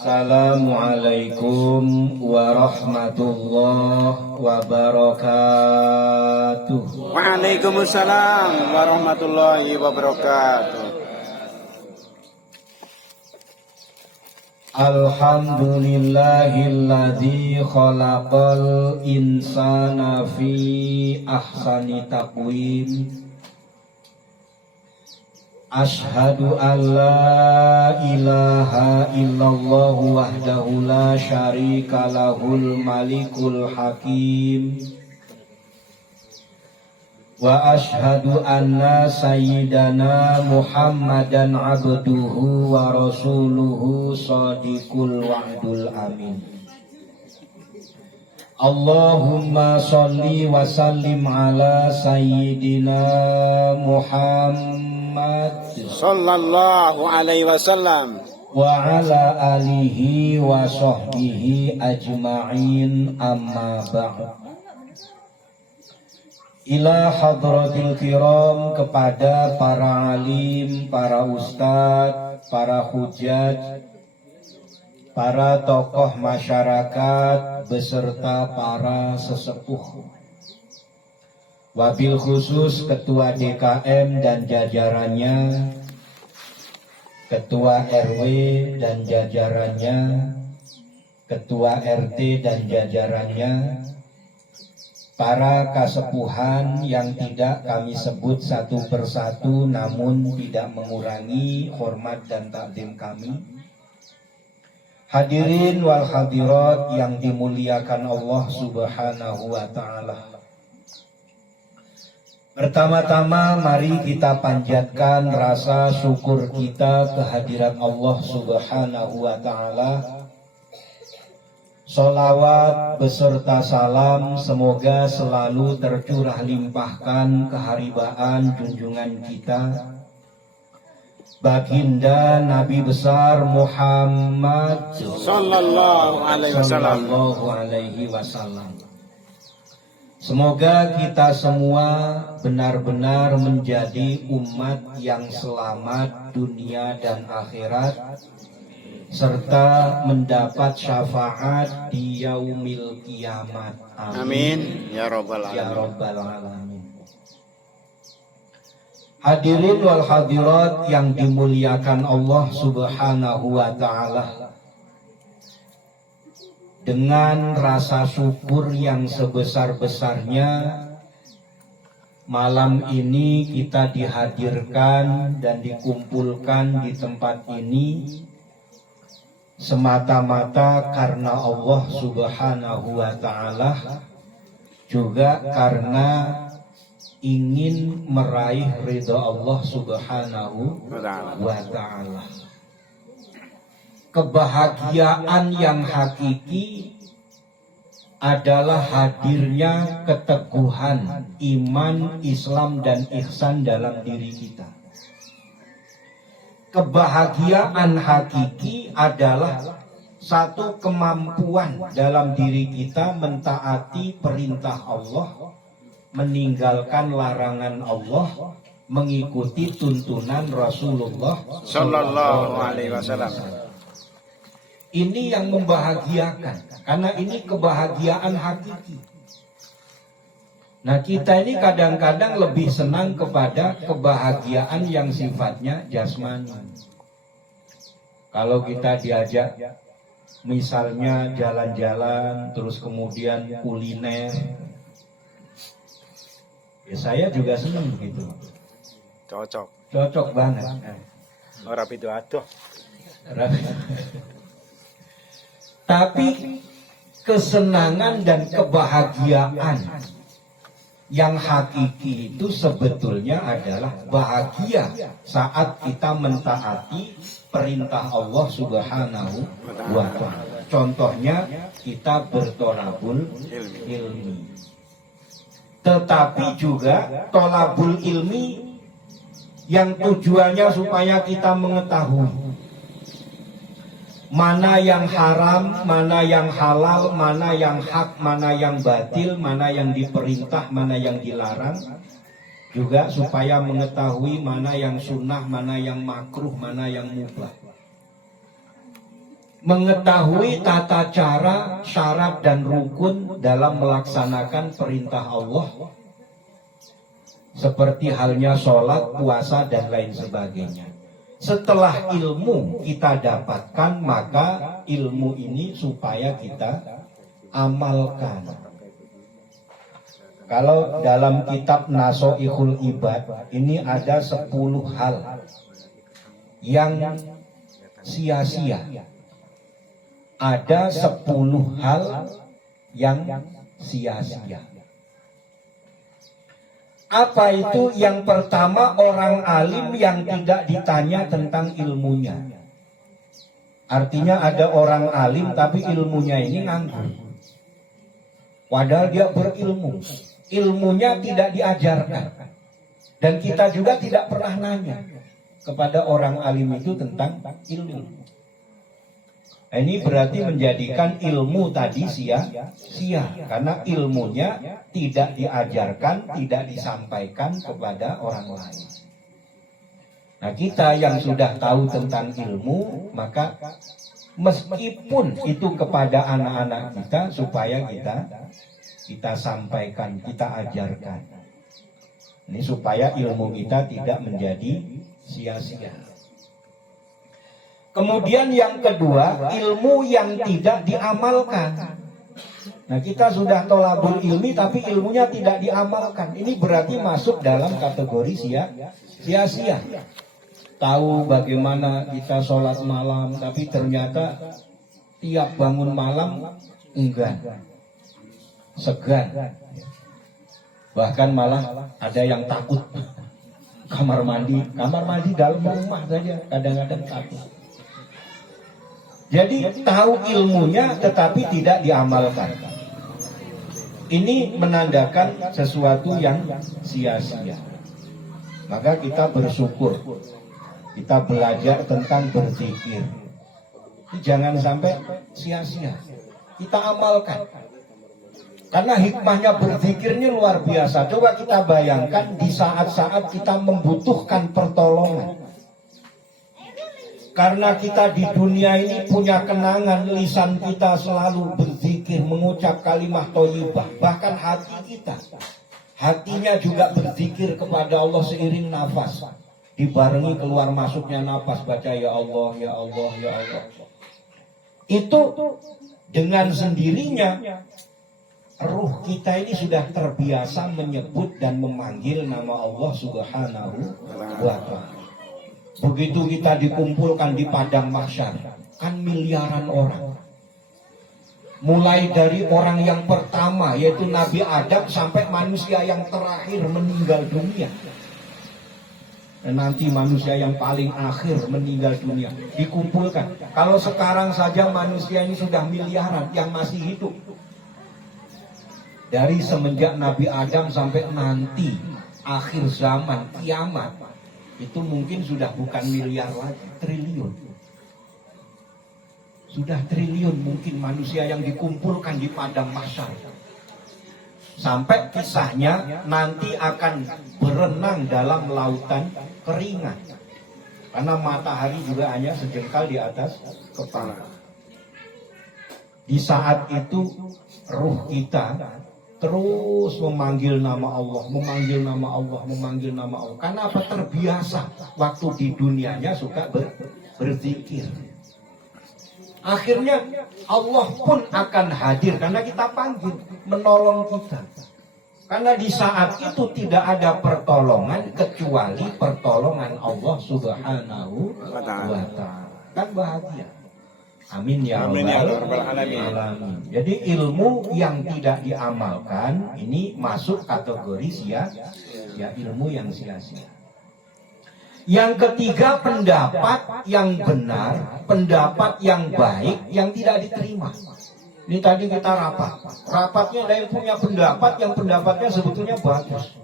Assalamualaikum warahmatullahi wabarakatuh. Waalaikumsalam warahmatullahi wabarakatuh. Alhamdulillahilladzi khalaqal insana fi ahsani taqwim. Ashhadu an la ilaha illallah wahdahu la syarika lahul malikul hakim. Wa ashhadu anna sayyidana Muhammadan abduhu wa rasuluhu shadiqul wa'dul amin. Allahumma sholli wa sallim ala sayyidina Muhammad Sallallahu alaihi wasallam wa ala alihi wa sahbihi ajma'in, amma ba'd. Ila hadratil kiram, kepada para alim, para ustadz, para hujjaj, para tokoh masyarakat beserta para sesepuh, wabil khusus ketua DKM dan jajarannya, ketua RW dan jajarannya, ketua RT dan jajarannya, para kasepuhan yang tidak kami sebut satu persatu namun tidak mengurangi hormat dan takdim kami. Hadirin wal hadirat yang dimuliakan Allah Subhanahu wa ta'ala. Pertama-tama mari kita panjatkan rasa syukur kita kehadirat Allah Subhanahu wa ta'ala. Sholawat beserta salam semoga selalu tercurah limpahkan keharibaan junjungan kita Baginda Nabi besar Muhammad Sallallahu alaihi wasallam. Semoga kita semua benar-benar menjadi umat yang selamat dunia dan akhirat, serta mendapat syafaat di yaumil kiamat. Amin ya rabbal alamin. Hadirin wal hadirat yang dimuliakan Allah Subhanahu wa ta'ala. Dengan rasa syukur yang sebesar-besarnya, malam ini kita dihadirkan dan dikumpulkan di tempat ini semata-mata karena Allah Subhanahu wa ta'ala, juga karena ingin meraih ridha Allah Subhanahu wa ta'ala. Kebahagiaan yang hakiki adalah hadirnya keteguhan iman, Islam dan ihsan dalam diri kita. Kebahagiaan hakiki adalah satu kemampuan dalam diri kita mentaati perintah Allah, meninggalkan larangan Allah, mengikuti tuntunan Rasulullah Sallallahu alaihi wasallam. Ini yang membahagiakan, karena ini kebahagiaan hakiki. Nah, kita ini kadang-kadang lebih senang kepada kebahagiaan yang sifatnya jasmani. Kalau kita diajak misalnya jalan-jalan, terus kemudian kuliner, ya saya juga senang begitu. Cocok banget. Ora pitu adoh. Tapi kesenangan dan kebahagiaan yang hakiki itu sebetulnya adalah bahagia saat kita mentaati perintah Allah Subhanahu wa ta'ala. Contohnya kita bertolabul ilmi. Tetapi juga tolabul ilmi yang tujuannya supaya kita mengetahui mana yang haram, mana yang halal, mana yang hak, mana yang batil, mana yang diperintah, mana yang dilarang. Juga supaya mengetahui mana yang sunnah, mana yang makruh, mana yang mubah. mengetahui tata cara, syarat dan rukun dalam melaksanakan perintah Allah, seperti halnya sholat, puasa dan lain sebagainya. Setelah ilmu kita dapatkan, maka ilmu ini supaya kita amalkan. Kalau dalam kitab Nasoihul Ibad ini ada 10 hal yang sia-sia. Ada 10 hal yang sia-sia. Apa itu? Yang pertama, orang alim yang tidak ditanya tentang ilmunya. Artinya ada orang alim tapi ilmunya ini nganggur. Padahal dia berilmu. Ilmunya tidak diajarkan. Dan kita juga tidak pernah nanya kepada orang alim itu tentang ilmu. Ini berarti menjadikan ilmu tadi sia-sia. Karena ilmunya tidak diajarkan, tidak disampaikan kepada orang lain. Nah, kita yang sudah tahu tentang ilmu, maka meskipun itu kepada anak-anak kita, supaya kita sampaikan, kita ajarkan. Ini supaya ilmu kita tidak menjadi sia-sia. Kemudian yang kedua, ilmu yang tidak diamalkan. Nah, kita sudah tolabul ilmi tapi ilmunya tidak diamalkan. Ini berarti masuk dalam kategori sia-sia. Tahu bagaimana kita sholat malam, tapi ternyata tiap bangun malam enggan, segan. Bahkan malah ada yang takut. Kamar mandi dalam rumah saja kadang-kadang takut. Jadi tahu ilmunya tetapi tidak diamalkan. Ini menandakan sesuatu yang sia-sia. Maka kita bersyukur. Kita belajar tentang berzikir. Jangan sampai sia-sia. Kita amalkan. Karena hikmahnya berzikir ini luar biasa. Coba kita bayangkan di saat-saat kita membutuhkan pertolongan. Karena kita di dunia ini punya kenangan, lisan kita selalu berzikir, mengucap kalimat thayyibah. Bahkan hati kita, hatinya juga berzikir kepada Allah seiring nafas. Dibarengi keluar masuknya nafas, baca ya Allah, ya Allah, ya Allah. Itu dengan sendirinya ruh kita ini sudah terbiasa menyebut dan memanggil nama Allah Subhanahu wa Ta'ala. Begitu kita dikumpulkan di padang mahsyar, kan miliaran orang. Mulai dari orang yang pertama yaitu Nabi Adam sampai manusia yang terakhir meninggal dunia. Dan nanti manusia yang paling akhir meninggal dunia dikumpulkan. Kalau sekarang saja manusia ini sudah miliaran yang masih hidup. Dari semenjak Nabi Adam sampai nanti akhir zaman kiamat, itu mungkin sudah bukan miliar lagi, triliun. Sudah triliun mungkin manusia yang dikumpulkan di padang mahsyar. Sampai kisahnya nanti akan berenang dalam lautan keringat. Karena matahari juga hanya sejengkal di atas kepala. Di saat itu ruh kita terus memanggil nama Allah, memanggil nama Allah, memanggil nama Allah. Karena apa? Terbiasa waktu di dunianya suka berzikir. Akhirnya Allah pun akan hadir karena kita panggil, menolong kita. Karena di saat itu tidak ada pertolongan kecuali pertolongan Allah Subhanahu wa Ta'ala. Kan bahagia. Amin ya rabbal alamin. Jadi ilmu yang tidak diamalkan ini masuk kategori sia-sia, ilmu yang sia-sia. Yang ketiga, pendapat yang benar, pendapat yang baik yang tidak diterima. Ini tadi kita rapatnya ada yang punya pendapat yang pendapatnya sebetulnya bagus,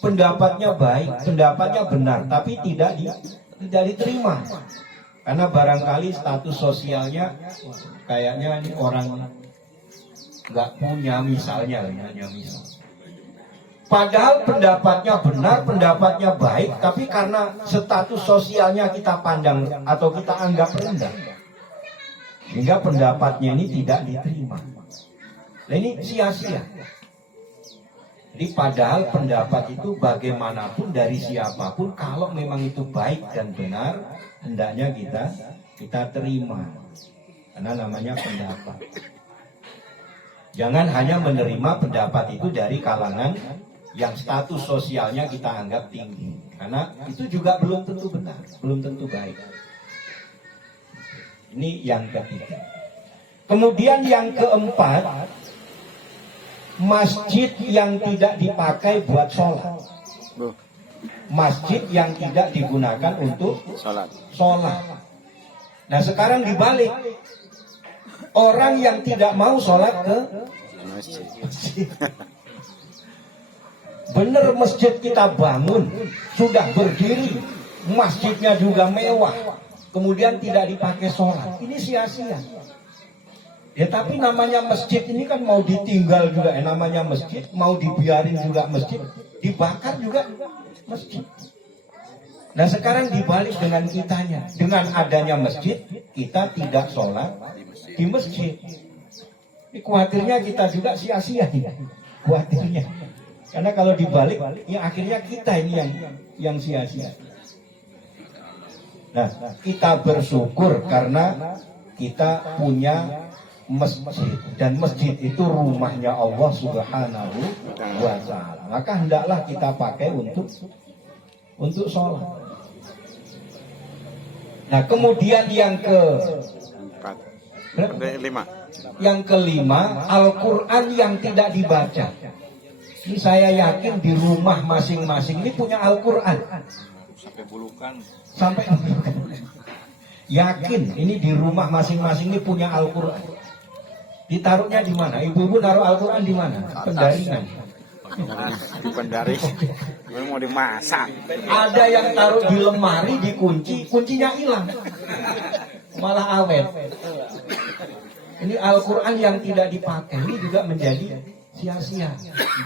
pendapatnya baik, pendapatnya benar, tapi tidak diterima. Karena barangkali status sosialnya kayaknya ini orang nggak punya misalnya, hanya misal. Padahal pendapatnya benar, pendapatnya baik, tapi karena status sosialnya kita pandang atau kita anggap rendah, Hingga pendapatnya ini tidak diterima. Nah, ini sia-sia. Jadi padahal pendapat itu bagaimanapun dari siapapun, kalau memang itu baik dan benar, hendaknya kita terima. Karena namanya pendapat. Jangan hanya menerima pendapat itu dari kalangan yang status sosialnya kita anggap tinggi. Karena itu juga belum tentu benar, belum tentu baik. Ini yang ketiga. Kemudian yang keempat, masjid yang tidak dipakai buat sholat. Masjid yang tidak digunakan untuk sholat. Nah sekarang dibalik, orang yang tidak mau sholat ke masjid. Bener, masjid kita bangun, sudah berdiri, masjidnya juga mewah, kemudian tidak dipakai sholat. Ini sia-sia. Ya tapi namanya masjid ini kan mau ditinggal juga, namanya masjid, mau dibiarin juga masjid, dibakar juga masjid. Nah sekarang dibalik dengan kitanya, dengan adanya masjid, kita tidak sholat di masjid. Ini khawatirnya kita juga sia-sia ini, khawatirnya. Karena kalau dibalik, ya akhirnya kita ini yang sia-sia. Nah, kita bersyukur karena kita punya masjid, dan masjid itu rumahnya Allah Subhanahu wa Ta'ala. Maka hendaklah kita pakai untuk sholat. Nah, kemudian yang kelima, Al-Quran yang tidak dibaca. Ini saya yakin di rumah masing-masing ini punya Al-Quran. Sampai bulukan. Yakin ini di rumah masing-masing ini punya Al-Quran. Ditaruhnya di mana? Ibu-ibu naruh Al-Quran di mana? Pendaringan. Di pendaring. Mau dimasak. Ada yang taruh di lemari, dikunci, kuncinya hilang. Malah awet. Ini Al-Quran yang tidak dipakai, ini juga menjadi sia-sia.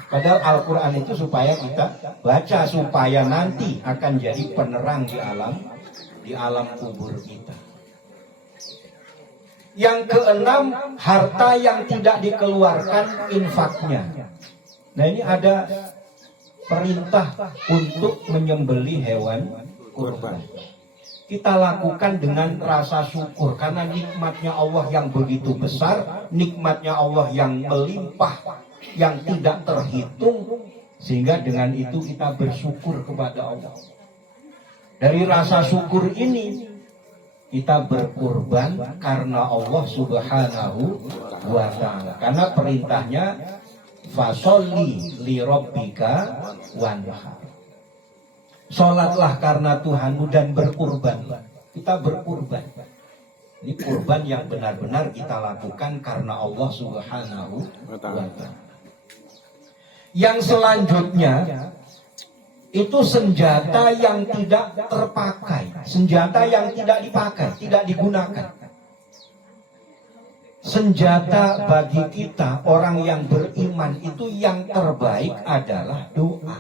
Padahal Al-Quran itu supaya kita baca, supaya nanti akan jadi penerang di alam kubur kita. Yang keenam, harta yang tidak dikeluarkan infaknya. Nah ini ada perintah untuk menyembelih hewan kurban. Kita lakukan dengan rasa syukur karena nikmatnya Allah yang begitu besar, nikmatnya Allah yang melimpah, yang tidak terhitung, sehingga dengan itu kita bersyukur kepada Allah. Dari rasa syukur ini kita berkurban karena Allah Subhanahu wa Ta'ala. Karena perintahnya fasholli li rabbika wanhar. Sholatlah karena Tuhanmu dan berkurbanlah. Kita berkurban. Ini kurban yang benar-benar kita lakukan karena Allah Subhanahu wa Ta'ala. Yang selanjutnya itu senjata yang tidak terpakai, senjata yang tidak dipakai, tidak digunakan. Senjata bagi kita orang yang beriman itu yang terbaik adalah doa.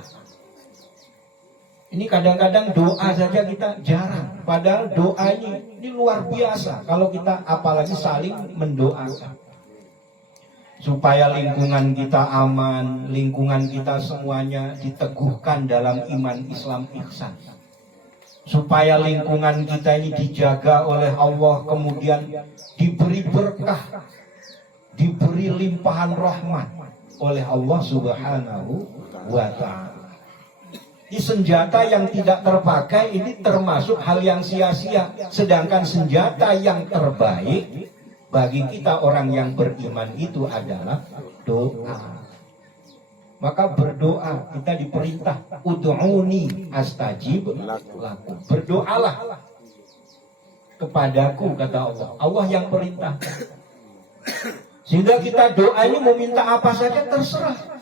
Ini kadang-kadang doa saja kita jarang, padahal doa ini luar biasa kalau kita apalagi saling mendoakan. Supaya lingkungan kita aman, lingkungan kita semuanya diteguhkan dalam iman Islam ihsan. Supaya lingkungan kita ini dijaga oleh Allah, kemudian diberi berkah, diberi limpahan rahmat oleh Allah Subhanahu wa Ta'ala. Di senjata yang tidak terpakai ini termasuk hal yang sia-sia. Sedangkan senjata yang terbaik bagi kita orang yang beriman itu adalah doa. Maka berdoa, kita diperintah ud'uni astajib lakum. Berdoalah kepadaku, kata Allah. Allah yang perintah. Sehingga kita doa ini mau minta apa saja terserah.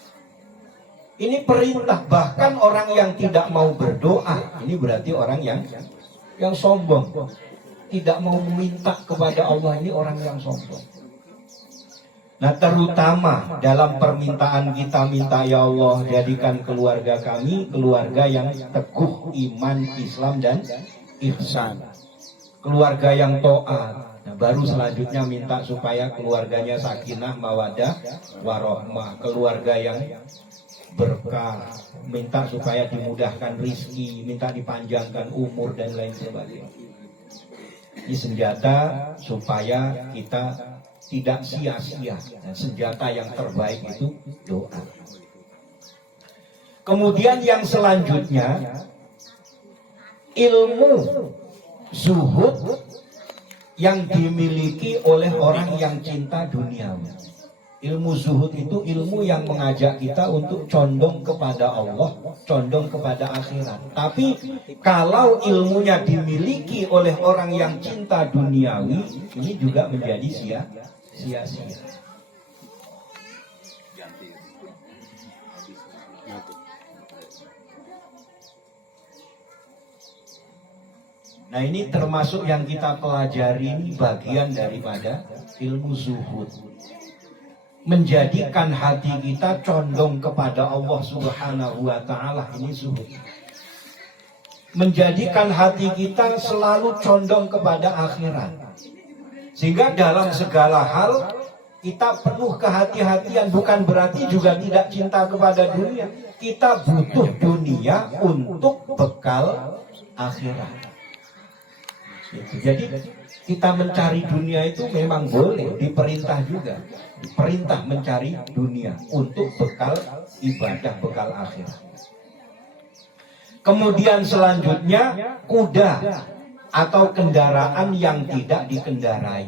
Ini perintah. Bahkan orang yang tidak mau berdoa, ini berarti orang yang sombong. Tidak mau meminta kepada Allah, ini orang yang sombong. Nah terutama dalam permintaan kita minta, ya Allah jadikan keluarga kami keluarga yang teguh iman Islam dan ihsan, keluarga yang taat, Nah, baru selanjutnya minta supaya keluarganya sakinah, mawadah, warohmah, keluarga yang berkah, minta supaya dimudahkan rizki, minta dipanjangkan umur dan lain sebagainya. Ini senjata supaya kita tidak sia-sia. Dan senjata yang terbaik itu doa. Kemudian yang selanjutnya, ilmu zuhud yang dimiliki oleh orang yang cinta dunia. Ilmu zuhud itu ilmu yang mengajak kita untuk condong kepada Allah, condong kepada akhirat. Tapi kalau ilmunya dimiliki oleh orang yang cinta duniawi, ini juga menjadi sia-sia. Nah, ini termasuk yang kita pelajari, ini bagian daripada ilmu zuhud. Menjadikan hati kita condong kepada Allah Subhanahu wa Ta'ala, ini zuhud. Menjadikan hati kita selalu condong kepada akhirat. Sehingga dalam segala hal kita penuh kehati-hatian, bukan berarti juga tidak cinta kepada dunia. Kita butuh dunia untuk bekal akhirat. Jadi kita mencari dunia itu memang boleh, diperintah juga. Diperintah mencari dunia untuk bekal ibadah, bekal akhirat. Kemudian selanjutnya kuda atau kendaraan yang tidak dikendarai.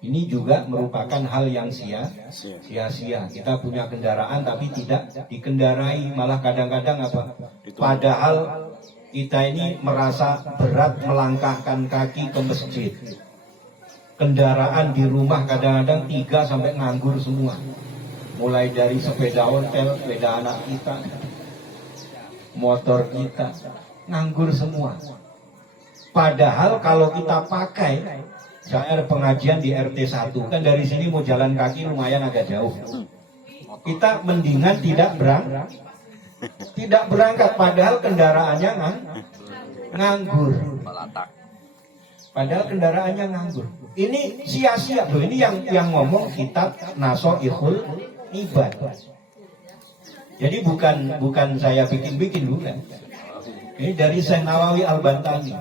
Ini juga merupakan hal yang sia-sia. Kita punya kendaraan tapi tidak dikendarai, malah kadang-kadang apa? Padahal kita ini merasa berat melangkahkan kaki ke masjid. Kendaraan di rumah kadang-kadang 3 sampai nganggur semua. Mulai dari sepeda ontel, sepeda anak kita, motor kita, nganggur semua. Padahal kalau kita pakai, saya ada pengajian di RT 1, kan dari sini mau jalan kaki lumayan agak jauh. Kita mendingan tidak berangkat, padahal kendaraannya nganggur. Padahal kendaraannya nganggur. Ini sia-sia loh. Ini yang ngomong kitab Nasoihul Ibad. Jadi bukan saya bikin-bikin, bukan. Ini dari Syekh Nawawi Al-Bantani.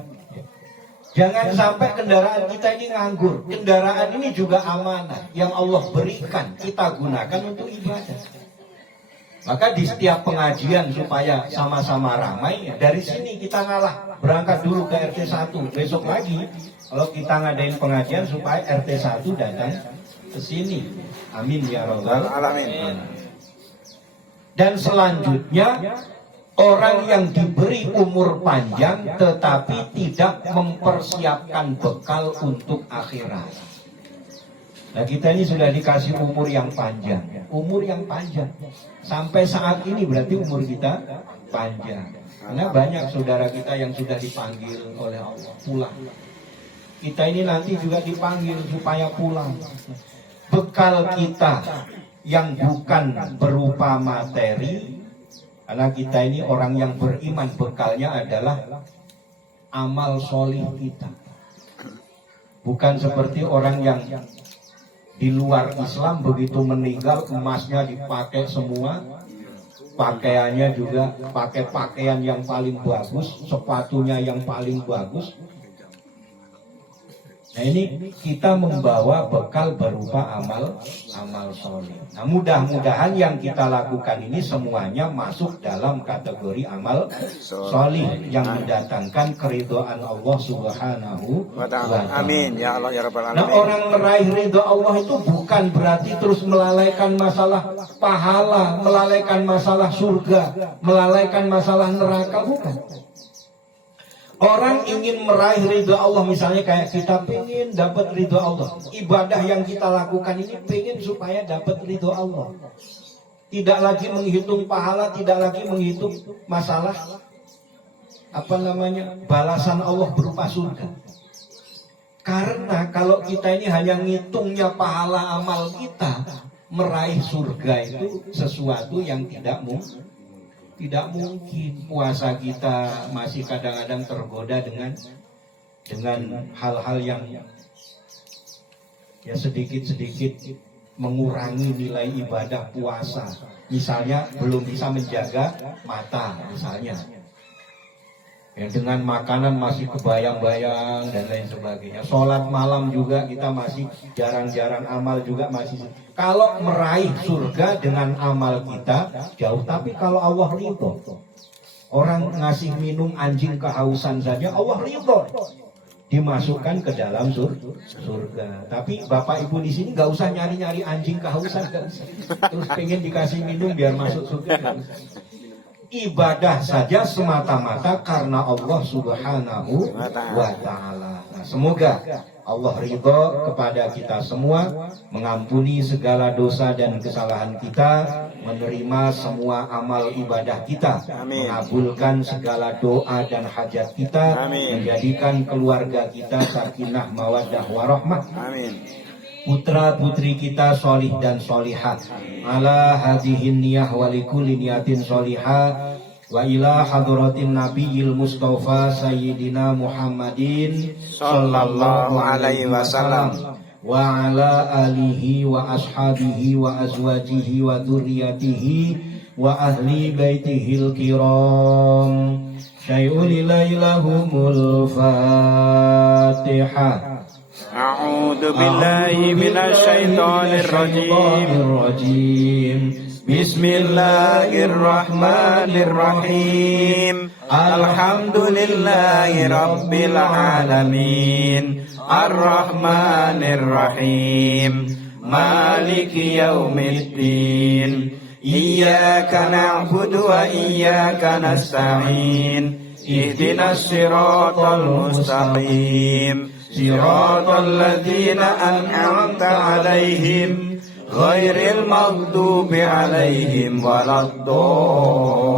Jangan sampai kendaraan kita ini nganggur. Kendaraan ini juga amanah yang Allah berikan, kita gunakan untuk ibadah. Maka di setiap pengajian supaya sama-sama ramai, dari sini kita ngalah, berangkat dulu ke RT 1. Besok lagi kalau kita ngadain pengajian supaya RT 1 datang ke sini. Amin ya rabbal alamin. Dan selanjutnya, orang yang diberi umur panjang tetapi tidak mempersiapkan bekal untuk akhirat. Nah, kita ini sudah dikasih umur yang panjang. Umur yang panjang. Sampai saat ini berarti umur kita panjang. Karena banyak saudara kita yang sudah dipanggil oleh Allah pulang. Kita ini nanti juga dipanggil supaya pulang. Bekal kita yang bukan berupa materi, karena kita ini orang yang beriman, bekalnya adalah amal solih kita. Bukan seperti orang yang di luar Islam, begitu meninggal emasnya dipakai semua, pakaiannya juga pakai pakaian yang paling bagus, sepatunya yang paling bagus. Nah, ini kita membawa bekal berupa amal soleh. Nah, mudah-mudahan yang kita lakukan ini semuanya masuk dalam kategori amal soleh yang mendatangkan keridhaan Allah Subhanahu wa Ta'ala. Amin ya Allah ya Rabbal alamin. Nah, orang meraih ridha Allah itu bukan berarti terus melalaikan masalah pahala, melalaikan masalah surga, melalaikan masalah neraka, bukan. Orang ingin meraih ridho Allah, misalnya kayak kita pengen dapat ridho Allah. Ibadah yang kita lakukan ini pengen supaya dapat ridho Allah. Tidak lagi menghitung pahala, tidak lagi menghitung masalah balasan Allah berupa surga. Karena kalau kita ini hanya ngitungnya pahala amal kita, meraih surga itu sesuatu yang tidak mungkin. Puasa kita masih kadang-kadang tergoda dengan hal-hal yang ya sedikit-sedikit mengurangi nilai ibadah puasa. Misalnya belum bisa menjaga mata misalnya. Ya, dengan makanan masih kebayang-bayang dan lain sebagainya. Sholat malam juga kita masih jarang-jarang amal juga masih. Kalau meraih surga dengan amal kita jauh, tapi kalau Allah ridho, orang ngasih minum anjing kehausan saja Allah ridho, dimasukkan ke dalam surga. Tapi bapak ibu di sini nggak usah nyari-nyari anjing kehausan, nggak usah. Terus pengen dikasih minum biar masuk surga, nggak usah. Ibadah saja semata-mata karena Allah Subhanahu wa Ta'ala. Nah, semoga Allah ridho kepada kita semua, mengampuni segala dosa dan kesalahan kita, menerima semua amal ibadah kita, mengabulkan segala doa dan hajat kita, menjadikan keluarga kita sakinah mawaddah warahmah. Putra putri kita solih dan solihat, ala hadhihin niyah walikulli niyatin solihah, wa ila hadratin nabiyil mustafa sayyidina Muhammadin sallallahu alaihi wasallam, wa ala alihi wa ashabihi wa azwajihi wa dzurriyyatihi wa ahli baitihil kiram. Syai'ul ilaihumul Fatihah. A'udzu billahi minasyaitonir rajim. Bismillahirrahmanirrahim. Alhamdulillahi rabbil alamin. Arrahmanir rahim. Maliki yaumiddin. Iyyaka na'budu wa iyyaka nasta'in. Ihdinas siratal mustaqim. Siratal ladzina an'amta 'alaihim ghairil maghdubi 'alaihim waladdallin.